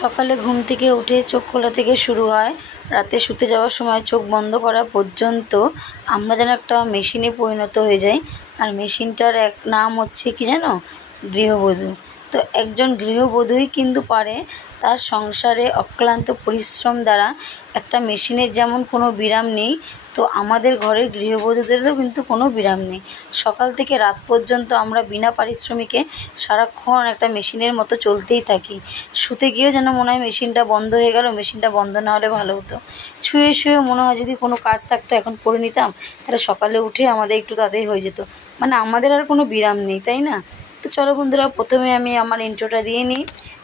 সকালে ঘুম থেকে উঠে চোখ খোলা থেকে শুরু হয়, রাতে শুতে যাওয়ার সময় চোখ বন্ধ করা পর্যন্ত আমরা যেন একটা মেশিনে পরিণত হয়ে যাই। আর মেশিনটার এক নাম হচ্ছে কি জানো? গৃহবধূ। তো একজন গৃহবধূই কিন্তু পারে তার সংসারে অক্লান্ত পরিশ্রম দ্বারা একটা মেশিনের যেমন কোনো বিরাম নেই, তো আমাদের ঘরের গৃহবধূদেরও কিন্তু কোনো বিরাম নেই। সকাল থেকে রাত পর্যন্ত আমরা বিনা পারিশ্রমিকে সারাক্ষণ একটা মেশিনের মতো চলতেই থাকি। শুতে গিয়েও যেন মনে হয় মেশিনটা বন্ধ হয়ে গেল, মেশিনটা বন্ধ না হলে ভালো হতো। শুয়ে শুয়ে মনে হয় যদি কোনো কাজ থাকতো এখন করে নিতাম, তাহলে সকালে উঠে আমাদের একটু তাড়াতাড়ি হয়ে যেত। মানে আমাদের আর কোনো বিরাম নেই, তাই না? তো চলো বন্ধুরা, প্রথমে আমি আমার ইন্ট্রোটা দিয়ে নিই।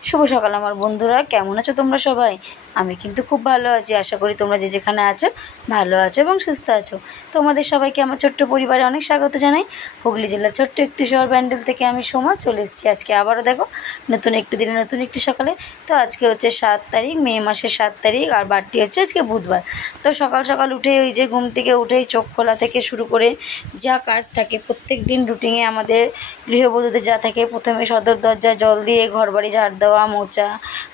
শুভ সকাল আমার বন্ধুরা, কেমন আছো তোমরা সবাই? আমি কিন্তু খুব ভালো আছি। আশা করি তোমরা যে যেখানে আছো ভালো আছো এবং সুস্থ আছো। তোমাদের সবাইকে আমার ছোট্ট পরিবারে অনেক স্বাগত জানাই। হুগলি জেলার ছোট্ট একটি শহর ব্যান্ডেল থেকে আমি সোমা চলে এসেছি আজকে আবারও দেখো নতুন একটি দিনে নতুন একটি সকালে। তো আজকে হচ্ছে 7 তারিখ, মে মাসের 7 তারিখ, আর বারটি হচ্ছে আজকে বুধবার। তো সকাল সকাল উঠে ওই যে ঘুম থেকে উঠেই চোখ খোলা থেকে শুরু করে যা কাজ থাকে প্রত্যেক দিন রুটিনে আমাদের গৃহবধূদের যা থাকে, প্রথমে সদর দরজা জল দিয়ে ঘর বাড়ি ঝাড় দেওয়া, মোছা,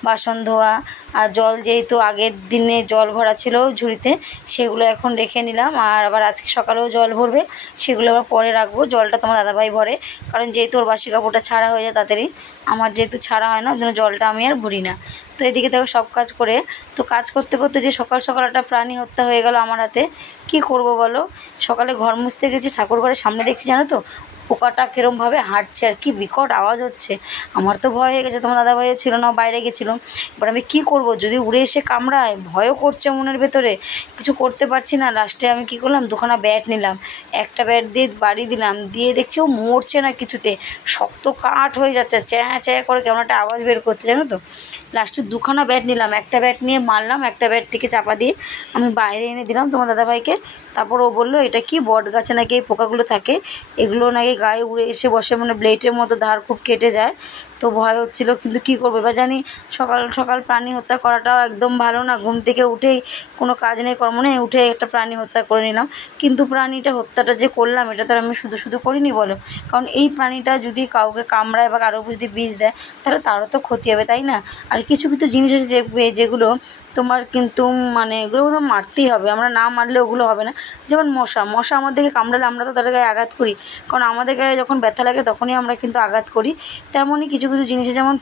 বাসন ধোয়া। আর জল যেহেতু আগের দিনে জল ভরা ছিল ঝুড়িতে, সেগুলো এখন রেখে নিলাম। আর আবার আজকে সকালেও জল ভরবে, সেগুলো আবার পরে রাখবো। জলটা তোমার দাদাভাই ভরে, কারণ যেহেতু ওর বাসি কাপড়টা ছাড়া হয়ে যায় তাড়াতাড়ি, আমার যেহেতু ছাড়া হয় না ওই জন্য জলটা আমি আর ভরি না। তো এদিকে দেখো সব কাজ করে, তো কাজ করতে করতে যে সকাল সকাল একটা প্রাণী হত্যা হয়ে গেল আমার হাতে। কি করব বলো? সকালে ঘর মুছতে গেছি, ঠাকুর ঘরের সামনে দেখছি জানো তো পোকাটা কীরমভাবে হাঁটছে আর কি বিকট আওয়াজ হচ্ছে। আমার তো ভয় হয়ে গেছে, তোমার দাদাভাইও ছিল না, বাইরে গেছিলো। এবার আমি কী করব, যদি উড়ে এসে কামড়ায়, ভয়ও করছে মনের ভেতরে, কিছু করতে পারছি না। লাস্টে আমি কী করলাম, দুখানা ব্যাট নিলাম, একটা ব্যাট দিয়ে বাড়ি দিলাম, দিয়ে দেখছি ও মরছে না কিছুতে, শক্ত কাঠ হয়ে যাচ্ছে, চ্যাঁ চ্যাঁ করে কেমন একটা আওয়াজ বের করছে জানো তো। লাস্টে দুখানা ব্যাট নিলাম, একটা ব্যাট নিয়ে মারলাম, একটা ব্যাট থেকে চাপা দিয়ে আমি বাইরে এনে দিলাম তোমার দাদাভাইকে। তারপর ও বললো এটা কি, বট গাছে নাকি এই পোকাগুলো থাকে, এগুলো নাকি গায়ে উড়ে এসে বসে, মানে ব্লেডের মতো ধার খুব কেটে যায়। তো ভয় হচ্ছিলো, কিন্তু কী করবো এবার। জানি সকাল সকাল প্রাণী হত্যা করাটাও একদম ভালো না। ঘুম থেকে উঠেই কোনো কাজ নেই, কর্ম নেই, উঠে একটা প্রাণী হত্যা করে নিলাম। কিন্তু প্রাণীটা হত্যাটা যে করলাম, এটা তো আমি শুধু শুধু করিনি বলো। কারণ এই প্রাণীটা যদি কাউকে কামড়ায় বা কারো যদি বিষ দেয়, তাহলে তারও তো ক্ষতি হবে, তাই না? আর কিছু কিছু জিনিস আছে যেগুলো তোমার কিন্তু মানে এগুলো তো মারতেই হবে, আমরা না মারলে ওগুলো হবে না। যেমন মশা আমাদেরকে কামড়ালে আমরা তো তাদের গায়ে আঘাত করি, কারণ আমাদের গায়ে যখন ব্যথা লাগে তখনই আমরা কিন্তু আঘাত করি। তেমনই কিছু কিছু জিনিসে, যেমন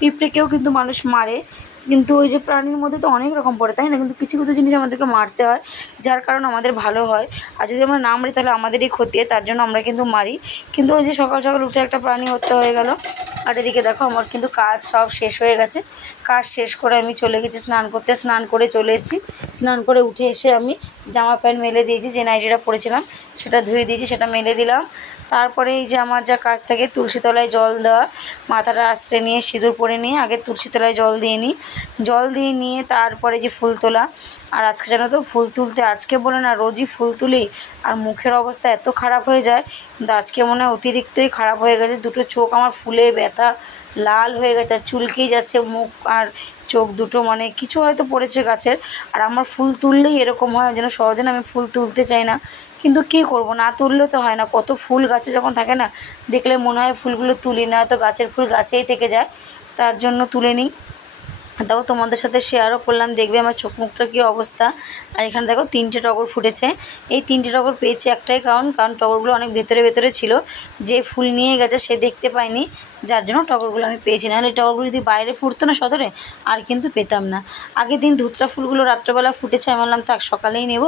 পিঁপড়েকেও কিন্তু মানুষ মারে। কিন্তু ওই যে প্রাণীর মধ্যে তো অনেক রকম পড়ে, তাই না? কিন্তু কিছু কিছু জিনিস আমাদেরকে মারতে হয়, যার কারণে আমাদের ভালো হয়। আর যদি আমরা না মারি তাহলে আমাদেরই ক্ষতি হয়, তার জন্য আমরা কিন্তু মারি। কিন্তু ওই যে সকাল সকাল উঠে একটা প্রাণী হত্যা হয়ে গেল। আর এদিকে দেখো আমার কিন্তু কাজ সব শেষ হয়ে গেছে। কাজ শেষ করে আমি চলে গেছি স্নান করতে, স্নান করে চলে এসেছি। স্নান করে উঠে এসে আমি জামা প্যান্ট মেলে দিয়েছি, যে নাইটিটা পরেছিলাম সেটা ধুয়ে দিয়েছি, সেটা মেলে দিলাম। তারপরে এই যে আমার যা কাজ থাকে, তুলসী তলায় জল দেওয়া, মাথাটা আশ্রে নিয়ে সিঁদুর পরে নিয়ে আগে তুলসী তলায় জল দিয়ে নিই, জল দিয়ে নিয়ে তারপরে যে ফুল তোলা। আর আজকে জানো তো ফুল তুলতে, আজকে বলে না রোজই ফুল তুলি, আর মুখের অবস্থা এত খারাপ হয়ে যায়, কিন্তু আজকে মনে হয় অতিরিক্তই খারাপ হয়ে গেছে। দুটো চোখ আমার ফুলে ব্যথা লাল হয়ে গেছে, আর চুলকেই যাচ্ছে মুখ আর চোখ দুটো, মানে কিছু হয়তো পড়েছে গাছের। আর আমার ফুল তুললেই এরকম হয়, যেন সহজে না আমি ফুল তুলতে চাই না, কিন্তু কী করব, না তুললেও তো হয় না। কত ফুল গাছে যখন থাকে না, দেখলে মনে হয় ফুলগুলো তুলি না, তো গাছের ফুল গাছেই থেকে যায়, তার জন্য তুলে নিই। তাও তোমাদের সাথে শেয়ারও করলাম, দেখবে আমার চোখ মুখটা কী অবস্থা। আর এখানে দেখো 3টে টগর ফুটেছে। এই 3টে টগর পেয়েছি একটাই কারণ টগরগুলো অনেক ভেতরে ভেতরে ছিল, যে ফুল নিয়ে গেছে সে দেখতে পায়নি, যার জন্য টগরগুলো আমি পেয়েছি। নাহলে টগরগুলো যদি বাইরে ফুটতো না সদরে, আর কিন্তু পেতাম না। আগের দিন ধুতরা ফুলগুলো রাত্রেবেলা ফুটেছে, আমি বললাম থাক সকালেই নেব,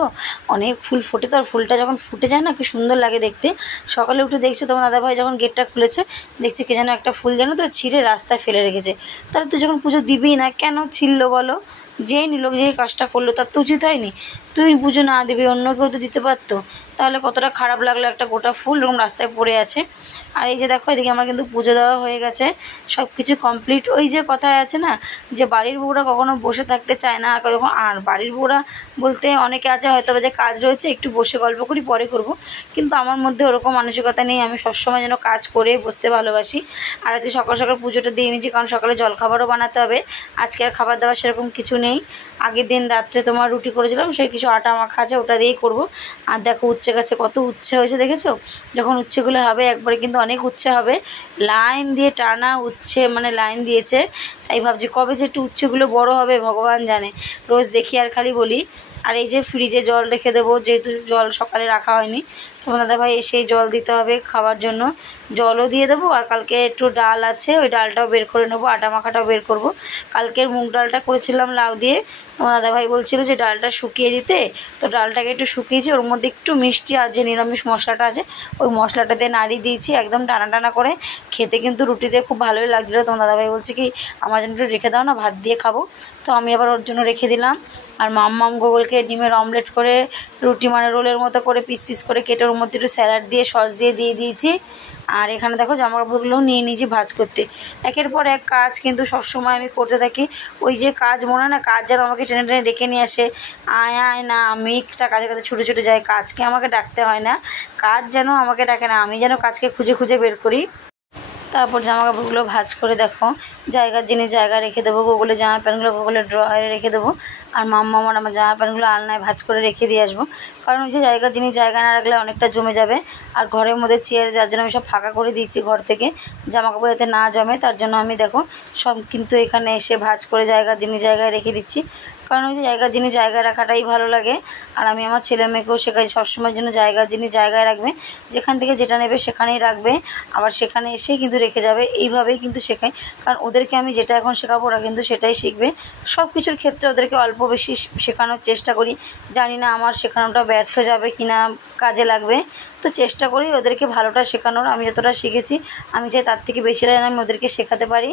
অনেক ফুল ফোটে তো। আর ফুলটা যখন ফুটে যায় না কি সুন্দর লাগে দেখতে। সকালে উঠে দেখছি তোমার দাদাভাই যখন গেটটা খুলেছে, দেখছি কে যেন একটা ফুল যেন তো ছিঁড়ে রাস্তায় ফেলে রেখেছে। তাহলে তুই যখন পুজো দিবি না, কেন ছিঁড়লো বলো? যেই নিল, যে কাজটা করলো তার তো উচিত হয়নি? তুই পুজো না দিবি, অন্য কেউ তো দিতে পারতো। তাহলে কতটা খারাপ লাগলো, একটা গোটা ফুল এরকম রাস্তায় পড়ে আছে। আর এই যে দেখো এদিকে আমার কিন্তু পুজো দেওয়া হয়ে গেছে, সব কিছু কমপ্লিট। ওই যে কথায় আছে না, যে বাড়ির বউরা কখনো বসে থাকতে চায় না। আর বাড়ির বউরা বলতে অনেকে আছে হয়তো যে কাজ রয়েছে একটু বসে গল্প করি পরে করব, কিন্তু আমার মধ্যে ওরকম মানসিকতা নেই। আমি সবসময় যেন কাজ করে বসতে ভালোবাসি। আর আজকে সকাল সকাল পুজোটা দিয়ে নিয়েছি, কারণ সকালে জলখাবারও বানাতে হবে। আজকে আর খাবার দাবার সেরকম কিছু নেই। আগের দিন রাত্রে তোমার রুটি করেছিলাম, সেই কিছু আটা মাখা আছে, ওটা দিয়েই করব। আর দেখো উচ্ছে গাছে কত উচ্ছে হয়েছে দেখেছো? যখন উচ্ছেগুলো হবে একবারে কিন্তু অনেক উচ্ছে হবে, লাইন দিয়ে টানা উচ্ছে মানে লাইন দিয়েছে। তাই ভাবছি কবে যে একটু উচ্ছেগুলো বড় হবে ভগবান জানে। রোজ দেখি আর খালি বলি। আর এই যে ফ্রিজে জল রেখে দেবো, যেহেতু জল সকালে রাখা হয়নি, তোমার দাদাভাই এসেই জল দিতে হবে খাওয়ার জন্য, জলও দিয়ে দেবো। আর কালকে একটু ডাল আছে, ওই ডালটাও বের করে নেবো, আটা মাখাটাও বের করব। কালকের মুগ ডালটা করেছিলাম লাউ দিয়ে, তোমার দাদাভাই বলছিল যে ডালটা শুকিয়ে দিতে, তো ডালটাকে একটু শুকিয়েছি, ওর মধ্যে একটু মিষ্টি আর যে নিরামিষ মশলাটা আছে ওই মশলাটা দিয়ে নাড়িয়ে দিয়েছি একদম টানা টানা করে। খেতে কিন্তু রুটিতে খুব ভালোই লাগছিলো। তোমার দাদাভাই বলছে কি আমার জন্য একটু রেখে দাও না, ভাত দিয়ে খাবো। তো আমি আবার ওর জন্য রেখে দিলাম। আর মাম্মাম গোগলকে ডিমের অমলেট করে রুটি মানে রোলের মতো করে পিস পিস করে কেটে ওর মধ্যে একটু স্যালাড দিয়ে সস দিয়ে দিয়েছি। আর এখানে দেখো জামাকাপড়গুলোও নিয়ে নিয়েছি ভাঁজ করতে। একের পর এক কাজ কিন্তু সবসময় আমি করতে থাকি। ওই যে কাজ মনে হয় না, কাজ যেন আমাকে টেনে টেনে ডেকে নিয়ে আসে, আয় আয় না, আমি একটা কাজের কাছে ছুটে ছুটে যাই, কাজকে আমাকে ডাকতে হয় না, কাজ যেন আমাকে ডাকে না, আমি যেন কাজকে খুঁজে খুঁজে বের করি। তারপর জামা কাপড়গুলো ভাঁজ করে দেখো জায়গার জিনিস জায়গায় রেখে দেবো, গুগলে জামা প্যান্টগুলো গুগলে ড্রয়ারে রেখে দেবো। আর মাম্মার আমার জামা প্যান্টগুলো আলনায় ভাঁজ করে রেখে দিয়ে আসবো, কারণ ওই যে জায়গার জিনিস জায়গায় না রাখলে অনেকটা জমে যাবে। আর ঘরের মধ্যে চেয়ার, যার জন্য আমি সব ফাঁকা করে দিয়েছি ঘর থেকে, জামা কাপড় যাতে না জমে তার জন্য আমি দেখো সব কিন্তু এখানে এসে ভাঁজ করে জায়গার জিনিস জায়গায় রেখে দিচ্ছি, কারণ ওই যে জায়গার জিনিস জায়গায় রাখাটাই ভালো লাগে। আর আমি আমার ছেলে মেয়েকেও শেখাই সবসময়ের জন্য জায়গার জিনিস জায়গায় রাখবে, যেখান থেকে যেটা নেবে সেখানেই রাখবে, আবার সেখানে এসেই কিন্তু রেখে যাবে, এইভাবেই কিন্তু শেখাই। কারণ ওদেরকে আমি যেটা এখন শেখাবো ওরা কিন্তু সেটাই শিখবে। সব কিছুর ক্ষেত্রে ওদেরকে অল্প বেশি শেখানোর চেষ্টা করি, জানি না আমার শেখানোটা ব্যর্থ যাবে কি না, কাজে লাগবে, তো চেষ্টা করি ওদেরকে ভালোটা শেখানোর। আমি যতটা শিখেছি আমি চাই তার থেকে বেশি যেন আমি ওদেরকে শেখাতে পারি।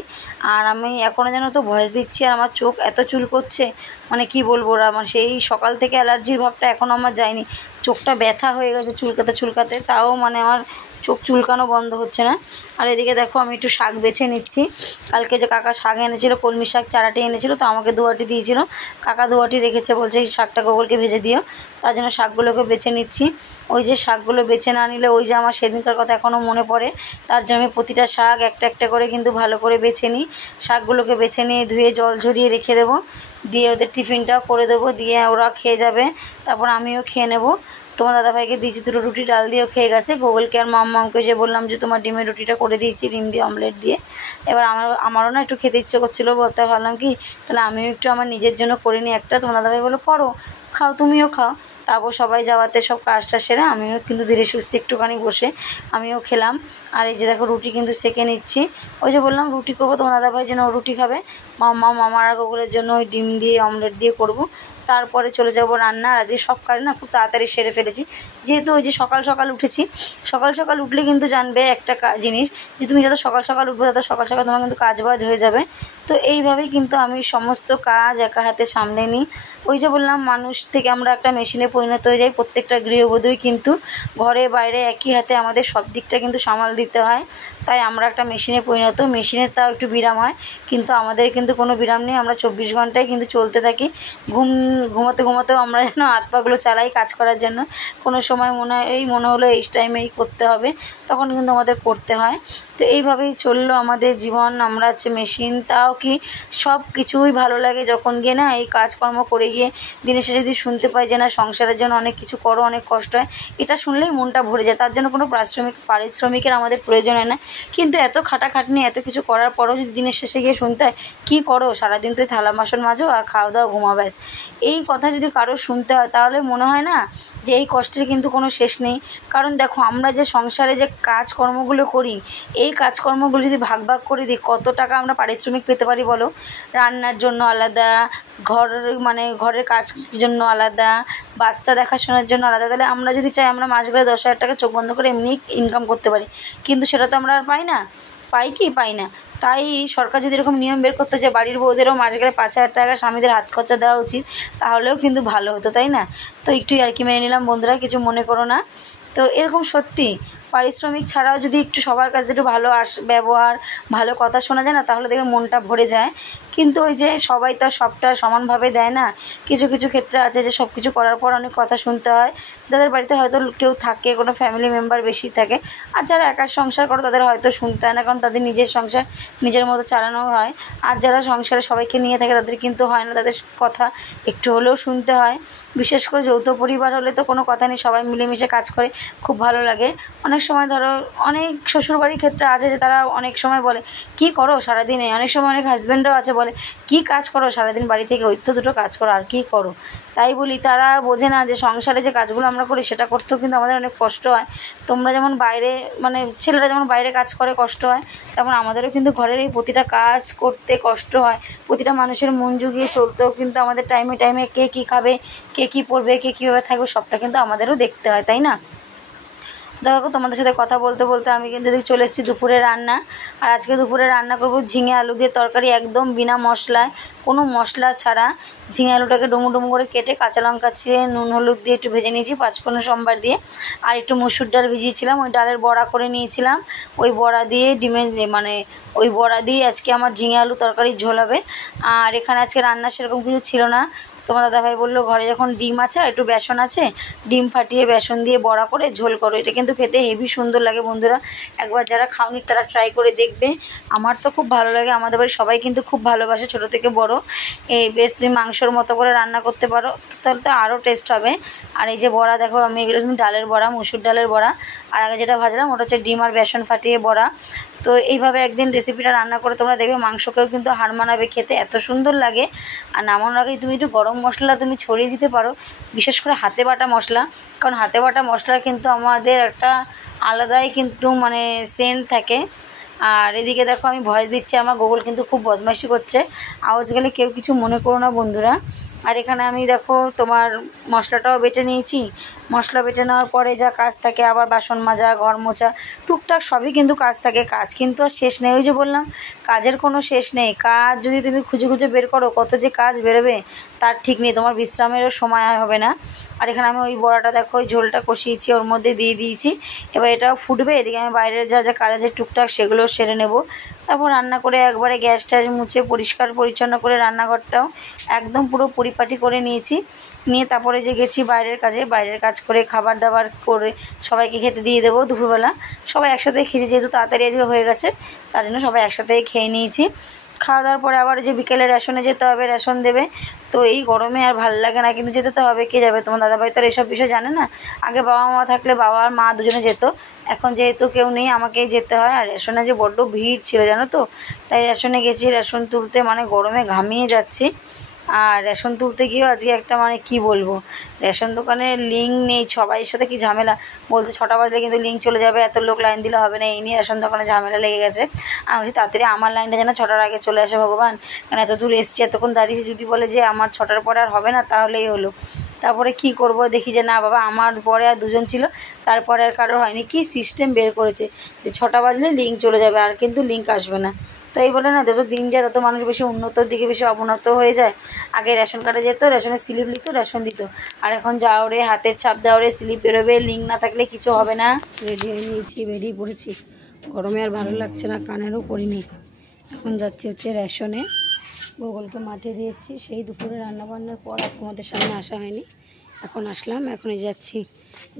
আর আমি এখনও যেন তো ভয়েস দিচ্ছি আর আমার চোখ এত চুল করছে, মানে কি বলবো, ওরা আমার সেই সকাল থেকে অ্যালার্জির ভাবটা এখনও আমার যায়নি, চোখটা ব্যথা হয়ে গেছে চুলকাতে চুলকাতে, তাও মানে আমার চোখ চুলকানো বন্ধ হচ্ছে না। আর এদিকে দেখো আমি একটু শাক বেছে নিচ্ছি, কালকে যে কাকা শাক এনেছিল কলমি শাক চারাটি এনেছিল, তো আমাকে দুয়াটি দিয়েছিল, কাকা দুয়াটি রেখেছে, বলছে এই শাকটা গোগলকে ভেজে দিও, তার জন্য শাকগুলোকে বেছে নিচ্ছি। ওই যে শাকগুলো বেছে না নিলে ওই যে আমার সেদিনকার কথা এখনও মনে পড়ে, তার জন্য আমি প্রতিটা শাক একটা একটা করে কিন্তু ভালো করে বেছে নিই। শাকগুলোকে বেছে নিয়ে ধুয়ে জল ঝরিয়ে রেখে দেবো, দিয়ে ওদের টিফিনটাও করে দেবো, দিয়ে ওরা খেয়ে যাবে, তারপর আমিও খেয়ে নেব। তোমার দাদাভাইকে দিয়েছি দুটো রুটি, ডাল দিয়েও খেয়ে গেছে। গোগলকে আর মাম্মামকে যে বললাম যে তোমার ডিমের রুটিটা করে দিয়েছি ডিম দিয়ে অমলেট দিয়ে, এবার আমারও না একটু খেতে ইচ্ছে করছিলো, বলতে ভাবলাম কি তাহলে আমিও একটু আমার নিজের জন্য করে নিই একটা। তোমার দাদাভাই বললো করো, খাও, তুমিও খাও। তারপর সবাই যাওয়াতে সব কাজটা সেরে আমিও কিন্তু ধীরে সুস্থে একটুখানি বসে আমিও খেলাম। আর এই যে দেখো রুটি কিন্তু সেঁকে নিচ্ছি, ওই যে বললাম রুটি করবো, তোমার দাদাভাই যেন রুটি খাবে, মামার আর গোগলের জন্য ওই ডিম দিয়ে অমলেট দিয়ে করবো। তারপরে চলে যাব রান্না। আর আজকে সব কাজ না খুব তাড়াতাড়ি সেরে ফেলেছি, যেহেতু ওই যে সকাল সকাল উঠেছি। সকাল সকাল উঠলে কিন্তু জানবে একটা জিনিস, যে তুমি যত সকাল সকাল উঠবে তত সকাল সকাল তোমার কিন্তু কাজবাজ হয়ে যাবে। তো এইভাবেই কিন্তু আমি সমস্ত কাজ একা হাতে সামলে নিই। ওই যে বললাম মানুষ থেকে আমরা একটা মেশিনে পরিণত হয়ে যাই, প্রত্যেকটা গৃহবধূই কিন্তু ঘরে বাইরে একই হাতে আমাদের সব দিকটা কিন্তু সামাল দিতে হয়। তাই আমরা একটা মেশিনে পরিণত, মেশিনের তাও একটু বিরাম হয়, কিন্তু আমাদের কিন্তু কোনো বিরাম নেই, আমরা 24 ঘন্টায় কিন্তু চলতে থাকি। ঘুমোতে ঘুমোতেও আমরা যেন হাত পাগুলো চালাই কাজ করার জন্য। কোনো সময় মনে হলো এই টাইমে এই করতে হবে, তখন কিন্তু আমাদের করতে হয়। তো এইভাবেই চললো আমাদের জীবন। আমরা হচ্ছে মেশিন, তাও কি সব কিছুই ভালো লাগে যখন গিয়ে না এই কাজকর্ম করে গিয়ে দিনের শেষে যদি শুনতে পাই যে না সংসারের জন্য অনেক কিছু করো, অনেক কষ্ট হয়, এটা শুনলেই মনটা ভরে যায়। তার জন্য কোনো পারিশ্রমিকের আমাদের প্রয়োজন হয় না, কিন্তু এত খাটাখাটনি এত কিছু করার পরও যদি দিনের শেষে গিয়ে শুনতে হয় কী করো সারাদিন তুই থালা বাসন মাজো আর খাওয়া দাওয়া ঘুমা ব্যাস, এই কথা যদি কারো শুনতে হয় তাহলে মনে হয় না যে এই কষ্টের কিন্তু কোনো শেষ নেই। কারণ দেখো আমরা যে সংসারে যে কাজকর্মগুলো করি, এই কাজকর্মগুলো যদি ভাগ ভাগ করে দিই কত টাকা আমরা পারিশ্রমিক পেতে পারি বলো। রান্নার জন্য আলাদা, ঘরের কাজ জন্য আলাদা, বাচ্চা দেখাশোনার জন্য আলাদা। তাহলে আমরা যদি চাই আমরা মাস গেলে 10,000 টাকা চোখ বন্ধ করে এমনি ইনকাম করতে পারি, কিন্তু সেটা তো আমরা আর পাই না, পাই না। তাই সরকার যদি এরকম নিয়ম বের করতে যে বাড়ির বউদেরও মাস গেলে 5,000 টাকা স্বামীদের হাত খরচা দেওয়া উচিত, তাহলেও কিন্তু ভালো হতো, তাই না? তো একটু ইয়ার্কি মেনে নিলাম বন্ধুরা, কিছু মনে করো না। তো এরকম সত্যি পারিশ্রমিক ছাড়াও যদি একটু সবার কাছে একটু ভালো ব্যবহার, ভালো কথা শোনা যায় না, তাহলে দেখে মনটা ভরে যায়। কিন্তু ওই যে সবাই তো সবটা সমানভাবে দেয় না, কিছু কিছু ক্ষেত্রে আছে যে সব কিছু করার পর অনেক কথা শুনতে হয়। যাদের বাড়িতে হয়তো কেউ থাকে, কোনো ফ্যামিলি মেম্বার বেশি থাকে, আর যারা একা সংসার করে তাদের হয়তো শুনতে হয় না, কারণ তাদের নিজের সংসার নিজের মতো চালানো হয়। আর যারা সংসারে সবাইকে নিয়ে থাকে তাদের কিন্তু হয় না, তাদের কথা একটু হলেও শুনতে হয়। বিশেষ করে যৌথ পরিবার হলে তো কোনো কথা নেই, সবাই মিলেমিশে কাজ করে, খুব ভালো লাগে। অনেক সময় ধরো অনেক শ্বশুরবাড়ির ক্ষেত্রে আছে যে তারা অনেক সময় বলে কী করো সারাদিনে, অনেক সময় অনেক হাজব্যান্ডও আছে বলে কী কাজ করো সারাদিন বাড়ি থেকে, ওই তো দুটো কাজ করো আর কী করো। তাই বলি তারা বোঝে না যে সংসারে যে কাজগুলো আমরা করি সেটা করতেও কিন্তু আমাদের অনেক কষ্ট হয়। তোমরা যেমন বাইরে মানে ছেলেরা যেমন বাইরে কাজ করে কষ্ট হয়, তেমন আমাদেরও কিন্তু ঘরের এই প্রতিটা কাজ করতে কষ্ট হয়। প্রতিটা মানুষের মন জুগিয়ে চলতেও কিন্তু আমাদের টাইমে টাইমে কে কী খাবে, কে কী পরবে, কে কীভাবে থাকবে, সবটা কিন্তু আমাদেরও দেখতে হয়, তাই না? দেখো তোমাদের সাথে কথা বলতে বলতে আমি কিন্তু চলে এসেছি দুপুরে রান্না। আর আজকে দুপুরে রান্না করব ঝিঙে আলু দিয়ে তরকারি, একদম বিনা মশলায়, কোনো মশলা ছাড়া। ঝিঙে আলুটাকে ডুমো ডুমো করে কেটে কাঁচা লঙ্কা ছিঁড়ে নুন হলুদ দিয়ে একটু ভেজে নিয়েছি, পাঁচফোড়ন সম্বার দিয়ে। আর একটু মসুর ডাল ভিজিয়েছিলাম, ওই ডালের বড়া করে নিয়েছিলাম। ওই বড়া দিয়ে ওই বড়া দিয়ে আজকে আমার ঝিঙে আলু তরকারি ঝোল হবে। আর এখানে আজকে রান্না সেরকম কিছু ছিল না। তোমার দাদাভাই বললো ঘরে যখন ডিম আছে আর একটু বেসন আছে, ডিম ফাটিয়ে বেসন দিয়ে বড়া করে ঝোল করো। এটা কিন্তু খেতে হেভি সুন্দর লাগে বন্ধুরা, একবার যারা খাওনি তারা ট্রাই করে দেখবে। আমার তো খুব ভালো লাগে, আমাদের বাড়ির সবাই কিন্তু খুব ভালোবাসে, ছোটো থেকে বড়। এই বেশ তুমি মাংসর মতো করে রান্না করতে পারো, তাহলে তো আরও টেস্ট হবে। আর এই যে বড়া দেখো, আমি এগুলো কিন্তু ডালের বড়া, মসুর ডালের বড়া। আর আগে যেটা ভাজলাম ওটা হচ্ছে ডিম আর বেসন ফাটিয়ে বড়া। তো এইভাবে একদিন রেসিপিটা রান্না করে তোমরা দেখবে, মাংসকেও কিন্তু হার মানাবে, খেতে এত সুন্দর লাগে। আর নামানোর আগে তুমি একটু গরম মশলা তুমি ছড়িয়ে দিতে পারো, বিশেষ করে হাতে বাটা মশলা, কারণ হাতে বাটা মশলা কিন্তু আমাদের একটা আলাদাই কিন্তু মানে সেন্ট থাকে। আর এদিকে দেখো আমি ভয়েস দিচ্ছি, আমার গুগল কিন্তু খুব বদমাইশি করছে, আওয়াজ গেলে কেউ কিছু মনে করো না বন্ধুরা। আর এখানে আমি দেখো তোমার মশলাটাও বেটে নিয়েছি। মশলা বেটে নেওয়ার পরে যা কাজ থাকে, আবার বাসন মাজা, ঘর মোছা, টুকটাক সবই কিন্তু কাজ থাকে। কাজ কিন্তু আর শেষ নেই, ওই যে বললাম কাজের কোনো শেষ নেই। কাজ যদি তুমি খুঁজে খুঁজে বের করো, কত যে কাজ বেরোবে তার ঠিক নেই, তোমার বিশ্রামেরও সময় হবে না। আর এখানে আমি ওই বড়াটা দেখো, ওই ঝোলটা কষিয়েছি, ওর মধ্যে দিয়ে দিয়েছি। এবার এটাও ফুটবে, এদিকে আমি বাইরের যা যা কাজ আছে টুকটাক সেগুলো সেরে নেব। তারপর রান্না করে একবারে গ্যাস ট্যাস মুছে পরিষ্কার পরিচ্ছন্ন করে রান্নাঘরটাও একদম পুরো পরিপাটি করে নিয়েছি। নিয়ে তারপরে যে গেছি বাইরের কাজে, বাইরের কাজ করে খাবার দাবার করে সবাইকে খেতে দিয়ে দেবো দুপুরবেলা। সবাই একসাথে খেয়েছি, যেহেতু তাড়াতাড়ি আজকে হয়ে গেছে তার জন্য সবাই একসাথেই খেয়ে নিয়েছি। খাওয়া দাওয়ার পরে আবার যে বিকেলে রেশনে যেতে হবে, রেশন দেবে। তো এই গরমে আর ভালো লাগে না, কিন্তু যেতে তো হবে, কে যাবে? তোমার দাদাভাই তো আর এসব বিষয় জানে না। আগে বাবা মা থাকলে বাবা আর মা দুজনে যেত, এখন যেহেতু কেউ নেই আমাকেই যেতে হয়। আর রেশনে যে বড্ড ভিড় ছিল জানো তো, তাই রেশনে গেছি, রেশন তুলতে মানে গরমে ঘামিয়ে যাচ্ছি। আর রেশন তুলতে গিয়েও আজকে একটা মানে কি বলবো, রেশন দোকানে লিঙ্ক নেই, সবাইয়ের সাথে কি ঝামেলা। বলছে 6টা বাজলে কিন্তু লিঙ্ক চলে যাবে, এত লোক লাইন দিলে হবে না, এই নিয়ে রেশন দোকানে ঝামেলা লেগে গেছে। আমি বলছি তাড়াতাড়ি আমার লাইনটা যেন 6টার আগে চলে আসে ভগবান, কারণ এত দূর এসছি, এতক্ষণ দাঁড়িয়েছি, যদি বলে যে আমার 6টার পরে আর হবে না তাহলেই হলো। তারপরে কি করব, দেখি যে না বাবা আমার পরে আর দুজন ছিল, তারপরে আর কারোর হয়নি। কি সিস্টেম বের করেছে যে 6টা বাজলে লিঙ্ক চলে যাবে, আর কিন্তু লিঙ্ক আসবে না। তো এই বলে না, যত দিন যায় তত মানুষ বেশি উন্নতর দিকে বেশি অবনত হয়ে যায়। আগে রেশন কার্ডে যেত, রেশনের স্লিপ লিখতো, রেশন দিত। আর এখন যাও রে, হাতের ছাপ দাও রে, স্লিপ বেরোবে, লিঙ্ক না থাকলে কিছু হবে না। রেডি হয়ে নিয়েছি, বেরিয়ে পড়েছি। গরমে আর ভালো লাগছে না, কানেরও পরিনি। এখন যাচ্ছি হচ্ছে রেশনে, গুগলকে মাঠে দিয়ে এসেছি। সেই দুপুরে রান্নাবান্নার পর আর তোমাদের সামনে আসা হয়নি, এখন আসলাম, এখনই যাচ্ছি।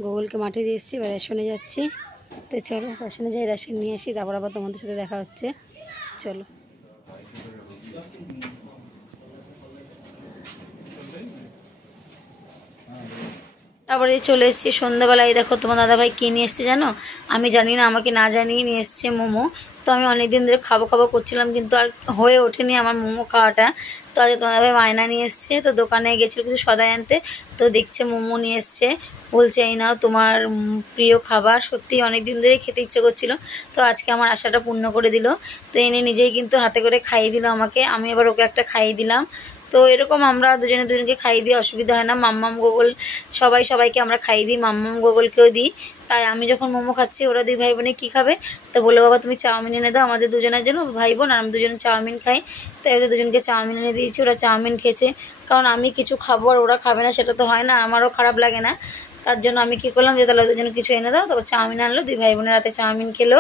গুগলকে মাঠে দিয়ে এসেছি, এবার রেশনে যাচ্ছি। তো চলো রেশনে যাই, রেশন নিয়ে আসি, তারপর আবার তোমাদের সাথে দেখা হচ্ছে, চলো। তারপরে চলে এসেছি সন্ধ্যাবেলায়। দেখো তোমার দাদাভাই কী নিয়ে এসছে জানো, আমি জানি না, আমাকে না জানিয়ে নিয়ে এসছে মোমো। তো আমি অনেক দিন ধরে খাবো খাবো করছিলাম, কিন্তু আর হয়ে ওঠেনি আমার মোমো খাওয়াটা। তো আজ তোমার দাদাভাই বায়না নিয়ে এসছে, তো দোকানে গেছিলো কিছু সদাই আনতে, তো দেখছে মোমো নিয়ে এসছে, বলছে এই নাও তোমার প্রিয় খাবার। সত্যি অনেক দিন ধরেই খেতে ইচ্ছে করছিল, তো আজকে আমার আশাটা পূর্ণ করে দিল। তো এনে নিজেই কিন্তু হাতে করে খাইয়ে দিল আমাকে, আমি এবার ওকে একটা খাইয়ে দিলাম। তো এরকম আমরা দুজনে দুজনকে খাইয়ে দিয়ে অসুবিধা হয় না, মাম্মাম গোগল সবাইকে আমরা খাইয়ে দিই, মাম্মাম গোগলকেও দিই। তাই আমি যখন মোমো খাচ্ছি, ওরা দুই ভাই বোনে কী খাবে, তো বলে বাবা তুমি চাউমিন এনে দাও আমাদের দুজনের জন্য, ভাই বোন আর আমি দুজনে চাউমিন খাই। তাই ওরা দুজনকে চাউমিন এনে দিয়েছি, ওরা চাউমিন খেয়েছে। কারণ আমি কিছু খাবো আর ওরা খাবে না, সেটা তো হয় না, আমারও খারাপ লাগে না। তার জন্য আমি কী করলাম যে তাহলে ওদের জন্য কিছু এনে দাও, তারপর চাউমিন আনলো, দুই ভাই বোনের রাতে চাউমিন খেলো।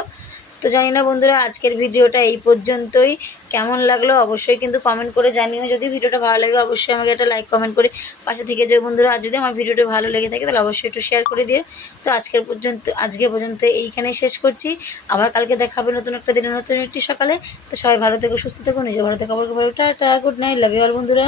তো জানি না বন্ধুরা আজকের ভিডিওটা এই পর্যন্তই। কেমন লাগলো অবশ্যই কিন্তু কমেন্ট করে জানিও। যদি ভিডিওটা ভালো লাগে অবশ্যই আমাকে একটা লাইক কমেন্ট করে পাশে থেকে যাও বন্ধুরা। আর যদি আমার ভিডিওটা ভালো লেগে থাকে তাহলে অবশ্যই একটু শেয়ার করে দিও। তো আজকে পর্যন্ত এইখানেই শেষ করছি। আবার কালকে দেখা হবে নতুন একটা দিনে, নতুন একটি সকালে। তো সবাই ভালো থেকো, সুস্থ থেকো, নিজে ভালো থেকো, আবার tata, good night, love you all বন্ধুরা।